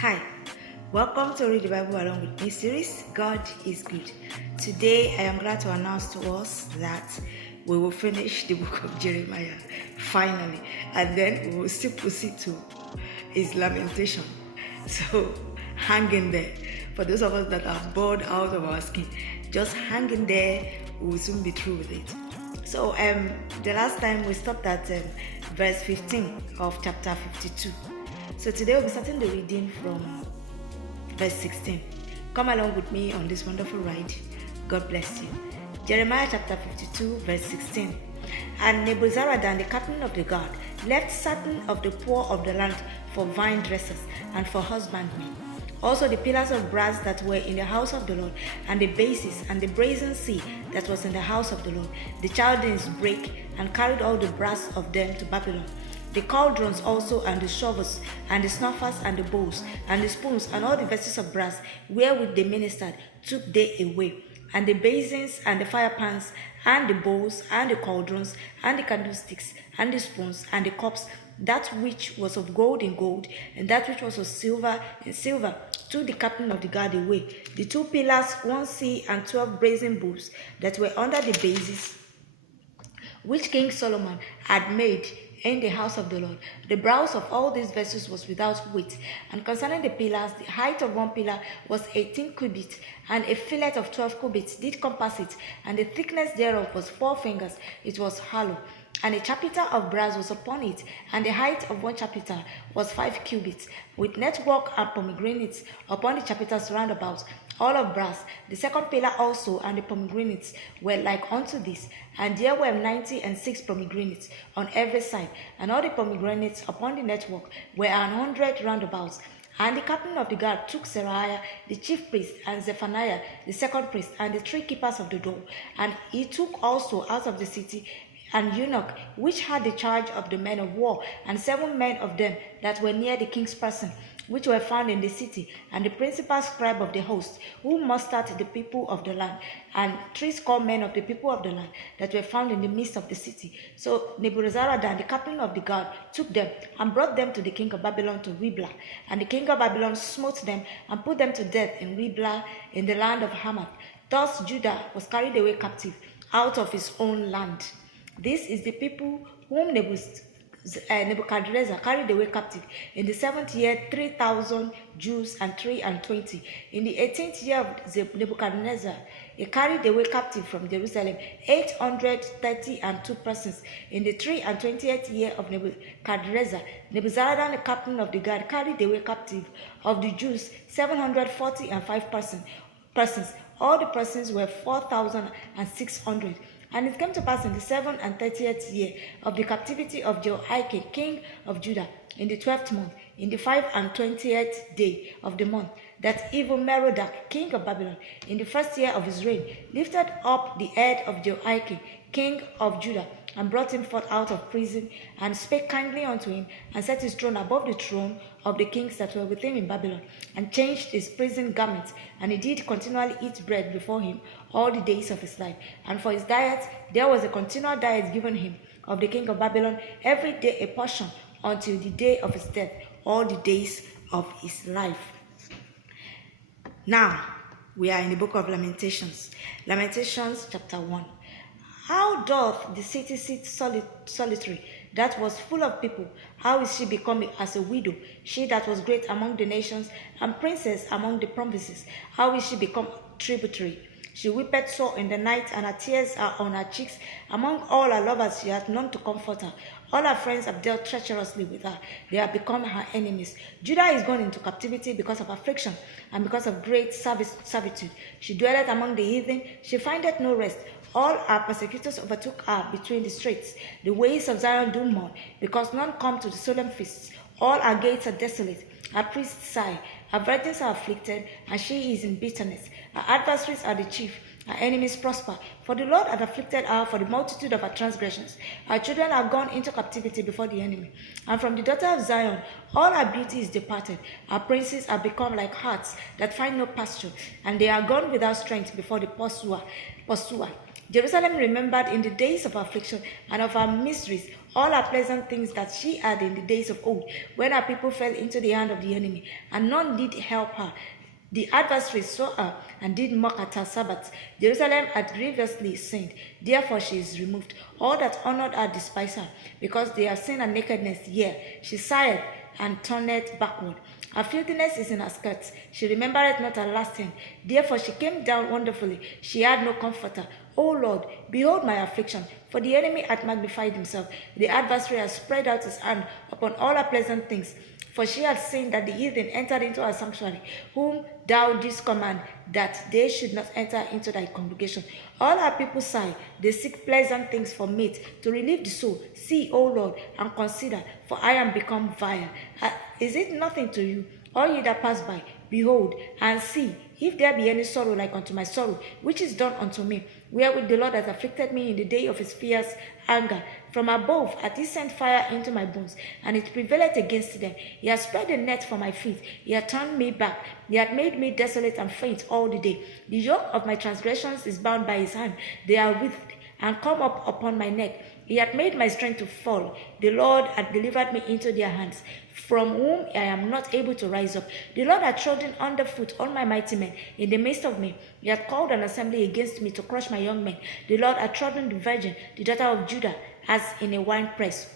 Hi, welcome to Read the Bible Along with Me series. God is good. Today, I am glad to announce to us that we will finish the book of Jeremiah finally, and then we will still proceed to his lamentation. So, hang in there. For those of us that are bored out of our skin, just hang in there. We will soon be through with it. So, the last time we stopped at verse 15 of chapter 52. So today we'll be starting the reading from verse 16. Come along with me on this wonderful ride. God bless you. Jeremiah chapter 52 verse 16. And Nebuzaradan, the captain of the guard, left certain of the poor of the land for vine dressers and for husbandmen. Also the pillars of brass that were in the house of the Lord, and the bases and the brazen sea that was in the house of the Lord, the Chaldeans brake and carried all the brass of them to Babylon. The cauldrons also, and the shovels, and the snuffers, and the bowls, and the spoons, and all the vessels of brass wherewith they ministered, took they away. And the basins, and the fire pans, and the bowls, and the cauldrons, and the candlesticks, and the spoons, and the cups, that which was of gold in gold, and that which was of silver in silver, took the captain of the guard away. The 2 pillars, 1 sea, and 12 brazen bowls that were under the bases, which King Solomon had made in the house of the Lord. The brows of all these vessels was without weight. And concerning the pillars, the height of one pillar was 18 cubits, and a fillet of 12 cubits did compass it, and the thickness thereof was 4 fingers. It was hollow. And a chapiter of brass was upon it, and the height of one chapiter was 5 cubits, with network and pomegranates upon the chapiters round about, all of brass. The second pillar also and the pomegranates were like unto this, and there were 96 pomegranates on every side, and all the pomegranates upon the network were 100 round about. And the captain of the guard took Seraiah, the chief priest, and Zephaniah, the second priest, and the 3 keepers of the door. And he took also out of the city an eunuch, which had the charge of the men of war, and 7 men of them that were near the king's person, which were found in the city, and the principal scribe of the host, who mustered the people of the land, and 60 men of the people of the land that were found in the midst of the city. So Nebuzaradan, the captain of the guard, took them and brought them to the king of Babylon to Riblah. And the king of Babylon smote them and put them to death in Riblah in the land of Hamath. Thus Judah was carried away captive out of his own land. This is the people whom Nebuchadnezzar carried away captive. In the 7th year, 3,000 Jews and 23. In the 18th year of Nebuchadnezzar, he carried away captive from Jerusalem 832 persons. In the 23rd year of Nebuchadnezzar, Nebuzaradan, the captain of the guard, carried away captive of the Jews 745 persons. All the persons were 4,600. And it came to pass in the 37th year of the captivity of Jehoiakim, king of Judah, in the 12th month, in the 25th day of the month, that Evil-Merodach, king of Babylon, in the 1st year of his reign, lifted up the head of Jehoiakim, king of Judah, and brought him forth out of prison, and spake kindly unto him, and set his throne above the throne of the kings that were with him in Babylon, and changed his prison garments, and he did continually eat bread before him all the days of his life. And for his diet there was a continual diet given him of the king of Babylon, every day a portion, until the day of his death, all the days of his life. Now we are in the book of Lamentations. Lamentations chapter 1. How doth the city sit solitary, that was full of people? How is she become as a widow, she that was great among the nations, and princess among the provinces? How is she become tributary? She weepeth sore in the night, and her tears are on her cheeks. Among all her lovers she hath none to comfort her. All her friends have dealt treacherously with her. They have become her enemies. Judah is gone into captivity because of affliction, and because of great servitude. She dwelleth among the heathen, she findeth no rest. All our persecutors overtook her between the straits. The ways of Zion do mourn, because none come to the solemn feasts. All our gates are desolate. Her priests sigh. Her virgins are afflicted, and she is in bitterness. Her adversaries are the chief. Her enemies prosper. For the Lord hath afflicted her for the multitude of her transgressions. Her children are gone into captivity before the enemy. And from the daughter of Zion all her beauty is departed. Her princes are become like harts that find no pasture, and they are gone without strength before the pursuer. Jerusalem remembered in the days of affliction and of her miseries all her pleasant things that she had in the days of old, when her people fell into the hand of the enemy, and none did help her. The adversary saw her and did mock at her Sabbaths. Jerusalem had grievously sinned, therefore she is removed. All that honored her despise her, because they have seen her nakedness. Yea, she sighed and turneth backward. Her filthiness is in her skirts. She remembereth not her last end. Therefore she came down wonderfully. She had no comforter. O Lord, behold my affliction, for the enemy hath magnified himself. The adversary has spread out his hand upon all her pleasant things. For she had seen that the heathen entered into her sanctuary, whom thou didst command that they should not enter into thy congregation. All our people sigh, they seek pleasant things for meat, to relieve the soul. See, O Lord, and consider, for I am become vile. Is it nothing to you, all ye that pass by? Behold, and see, if there be any sorrow like unto my sorrow, which is done unto me, wherewith the Lord hath afflicted me in the day of his fierce anger. From above hath he sent fire into my bones, and it prevaileth against them. He hath spread a net for my feet. He hath turned me back. He hath made me desolate and faint all the day. The yoke of my transgressions is bound by his hand. They are writhed and come up upon my neck. He hath made my strength to fall. The Lord hath delivered me into their hands, from whom I am not able to rise up. The Lord hath trodden under foot all my mighty men in the midst of me. He hath called an assembly against me to crush my young men. The Lord hath trodden the virgin, the daughter of Judah, as in a winepress.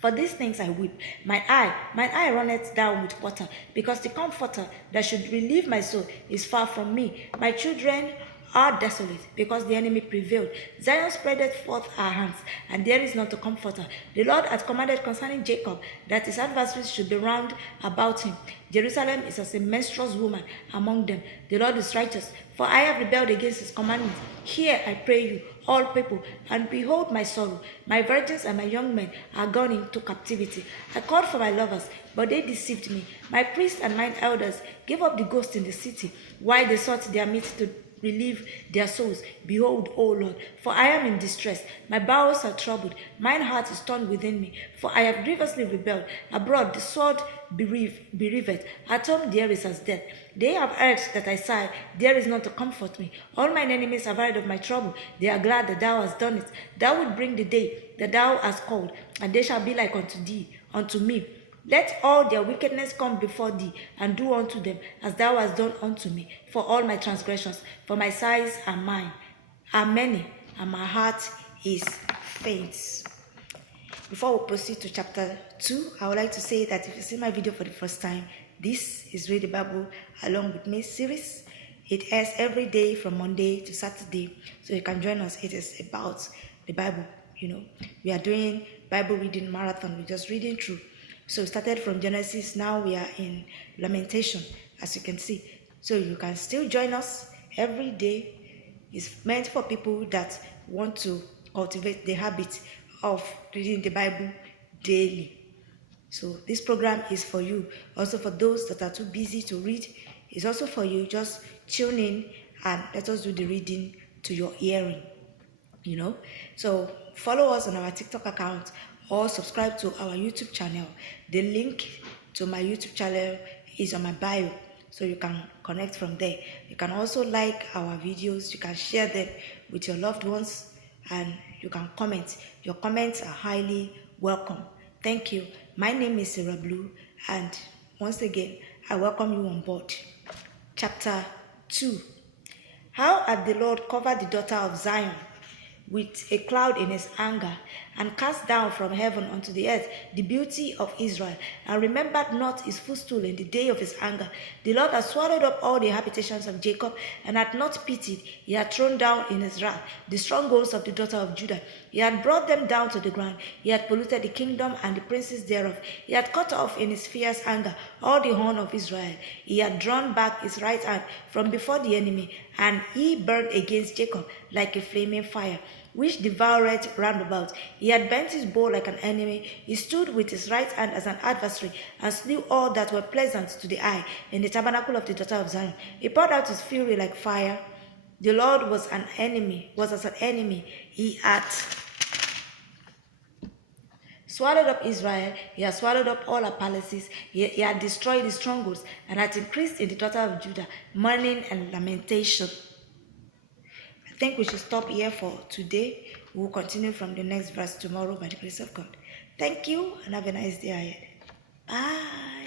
For these things I weep. Mine eye runneth down with water, because the comforter that should relieve my soul is far from me. My children are desolate, because the enemy prevailed. Zion spreadeth forth her hands, and there is none to comfort her. The Lord hath commanded concerning Jacob, that his adversaries should be round about him. Jerusalem is as a menstruous woman among them. The Lord is righteous, for I have rebelled against his commandments. Hear, I pray you, all people, and behold my sorrow. My virgins and my young men are gone into captivity. I called for my lovers, but they deceived me. My priests and mine elders gave up the ghost in the city, while they sought their meat to relieve their souls. Behold, O Lord, for I am in distress. My bowels are troubled. Mine heart is torn within me, for I have grievously rebelled. Abroad the sword bereaveth. At home there is as death. They have heard that I sigh. There is none to comfort me. All mine enemies have heard of my trouble. They are glad that thou hast done it. Thou wilt bring the day that thou hast called, and they shall be like unto thee, unto me. Let all their wickedness come before thee, and do unto them as thou hast done unto me, for all my transgressions. For my sighs are many, and my heart is faint. Before we proceed to chapter 2, I would like to say that if you see my video for the first time, this is Read the Bible Along with Me series. It airs every day from Monday to Saturday, so you can join us. It is about the Bible. We are doing Bible reading marathon. We're just reading through. So we started from Genesis. Now we are in Lamentation, as you can see. So you can still join us every day. It's meant for people that want to cultivate the habit of reading the Bible daily. So this program is for you. Also for those that are too busy to read, it's also for you. Just tune in and let us do the reading to your hearing. So follow us on our TikTok account or subscribe to our YouTube channel. The link to my YouTube channel is on my bio, so you can connect from there. You can also like our videos. You can share them with your loved ones, and you can comment. Your comments are highly welcome. Thank you. My name is Sarah Blue, and once again, I welcome you on board. Chapter 2. How had the Lord covered the daughter of Zion with a cloud in his anger, and cast down from heaven unto the earth the beauty of Israel, and remembered not his footstool in the day of his anger. The Lord hath swallowed up all the habitations of Jacob, and hath not pitied. He hath thrown down in his wrath the strongholds of the daughter of Judah. He hath brought them down to the ground. He hath polluted the kingdom and the princes thereof. He hath cut off in his fierce anger all the horn of Israel. He hath drawn back his right hand from before the enemy, and he burned against Jacob like a flaming fire, which devoured round about. He had bent his bow like an enemy. He stood with his right hand as an adversary, and slew all that were pleasant to the eye in the tabernacle of the daughter of Zion. He poured out his fury like fire. The Lord was as an enemy. He had swallowed up Israel. He had swallowed up all her palaces. He had destroyed the strongholds, and had increased in the daughter of Judah mourning and lamentation. I think we should stop here for today. We will continue from the next verse tomorrow by the grace of God. Thank you and have a nice day ahead. Bye.